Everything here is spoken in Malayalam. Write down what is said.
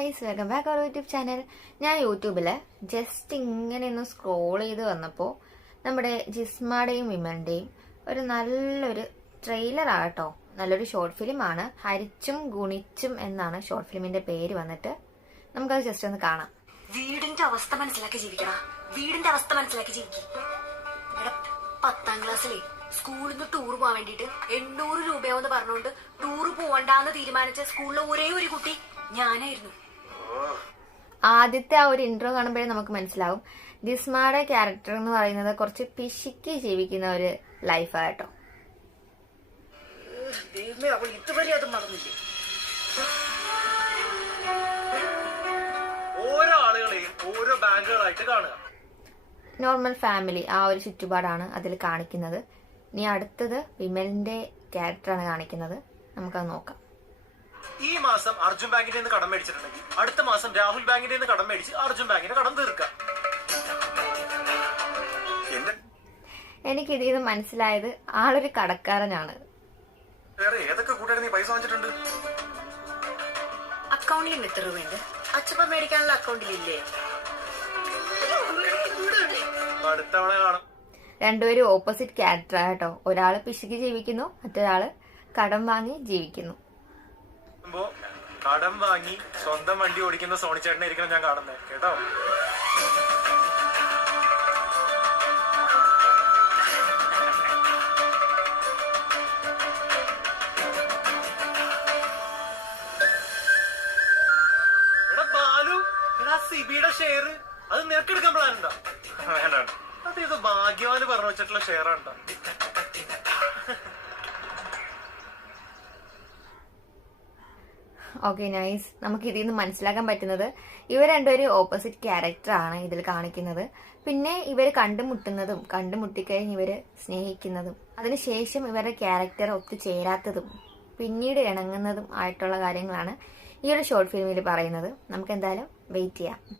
Guys, welcome back our YouTube channel. ഞാൻ യൂട്യൂബിൽ ജസ്റ്റ് ഇങ്ങനെ ഒന്ന് സ്ക്രോൾ ചെയ്ത് വന്നപ്പോൾ നമ്മുടെ ജിസ്മയുടെയും വിമലിൻ്റെയും ഒരു നല്ലൊരു ട്രെയിലർ ആകട്ടോ, നല്ലൊരു ഷോർട്ട് ഫിലിമാണ്. ഹരിച്ചും ഗുണിച്ചും എന്നാണ് ഷോർട്ട് ഫിലിമിന്റെ പേര് വന്നിട്ട്. നമുക്കത് ജസ്റ്റ് ഒന്ന് കാണാം. വീടിന്റെ അവസ്ഥ മനസ്സിലാക്കി ജീവിക്കണം. വീടിന്റെ അവസ്ഥ മനസ്സിലാക്കി ജീവിക്കും. 10ാം ക്ലാസ്സിലെ സ്കൂളിൽ നിന്ന് ടൂർ പോകാൻ വേണ്ടിട്ട് 800 രൂപയാവെന്ന് പറഞ്ഞുകൊണ്ട് ടൂർ പോവണ്ടെന്ന് തീരുമാനിച്ച സ്കൂളിലെ ഒരേ ഒരു കുട്ടി ഞാനായിരുന്നു. ആദ്യത്തെ ആ ഒരു ഇൻട്രോ കാണുമ്പോഴേ നമുക്ക് മനസ്സിലാവും ജിസ്മയുടെ ക്യാരക്ടർ എന്ന് പറയുന്നത് കുറച്ച് പിശുക്കി ജീവിക്കുന്ന ഒരു ലൈഫാട്ടോ. ഇതുവരെ അത് മറന്നില്ലേ? ഓരോ ആളുകളെയും ഓരോ ബാങ്കുകളായിട്ട് കാണുക. നോർമൽ ഫാമിലി ആ ഒരു ചുറ്റുപാടാണ് അതിൽ കാണിക്കുന്നത്. ഇനി അടുത്തത് വിമലിന്റെ ക്യാരക്ടറാണ് കാണിക്കുന്നത്. നമുക്കത് നോക്കാം. ഈ മാസം അർജുൻ ബാങ്കിന്റെ നിന്ന് കടം മേടിച്ചിട്ടുണ്ടെങ്കിൽ അടുത്ത മാസം രാഹുൽ ബാങ്കിന്റെ നിന്ന് കടം മേടിച്ച് അർജുൻ ബാങ്കിന്റെ കടം തീർക്കാം. എനിക്ക് ഇതിൽ നിന്ന് മനസ്സിലായത് ആളൊരു കടക്കാരനാണ്. വേറെ ഏതൊക്കെ കൂട്ടുകാർ നീ പൈസ വാങ്ങിച്ചിട്ടുണ്ട്? അക്കൗണ്ടിൽ എത്ര രൂപയുണ്ട്? അച്ഛപ്പ മേടിക്കാനുള്ള അക്കൗണ്ടിലില്ലേ? അടുത്ത തവണ കാണാം. രണ്ടുപേരും ഓപ്പോസിറ്റ് ക്യാരക്ടറാ കേട്ടോ. ഒരാള് പിശുക്കി ജീവിക്കുന്നു, മറ്റൊരാള് കടം വാങ്ങി ജീവിക്കുന്നു. കടം വാങ്ങി സ്വന്തം വണ്ടി ഓടിക്കുന്ന സോണിച്ചേട്ടനെ ഇരിക്കണം ഞാൻ കാണുന്നത് കേട്ടോ. എടാ ബാലു, എടാ സിബിയുടെ ഷെയർ അത് നിനക്കെടുക്കാൻ പ്ലാൻ ഉണ്ടോ? വേണ്ട, അത് ഇത് ഭാഗ്യവാന് പറഞ്ഞു വെച്ചിട്ടുള്ള ഷെയർ ഉണ്ടോ? Okay, nice. നമുക്ക് ഇതിൽ നിന്ന് മനസ്സിലാക്കാൻ പറ്റുന്നത് ഇവർ രണ്ടുപേരും ഓപ്പോസിറ്റ് ക്യാരക്ടറാണ് ഇതിൽ കാണിക്കുന്നത്. പിന്നെ ഇവർ കണ്ടുമുട്ടുന്നതും കണ്ടുമുട്ടിക്കഴിഞ്ഞ് ഇവർ സ്നേഹിക്കുന്നതും അതിനുശേഷം ഇവരുടെ ക്യാരക്ടർ ഒത്തുചേരാത്തതും പിന്നീട് ഇണങ്ങുന്നതും ആയിട്ടുള്ള കാര്യങ്ങളാണ് ഈ ഒരു ഷോർട്ട് ഫിലിമിൽ പറയുന്നത്. നമുക്ക് എന്തായാലും വെയിറ്റ് ചെയ്യാം.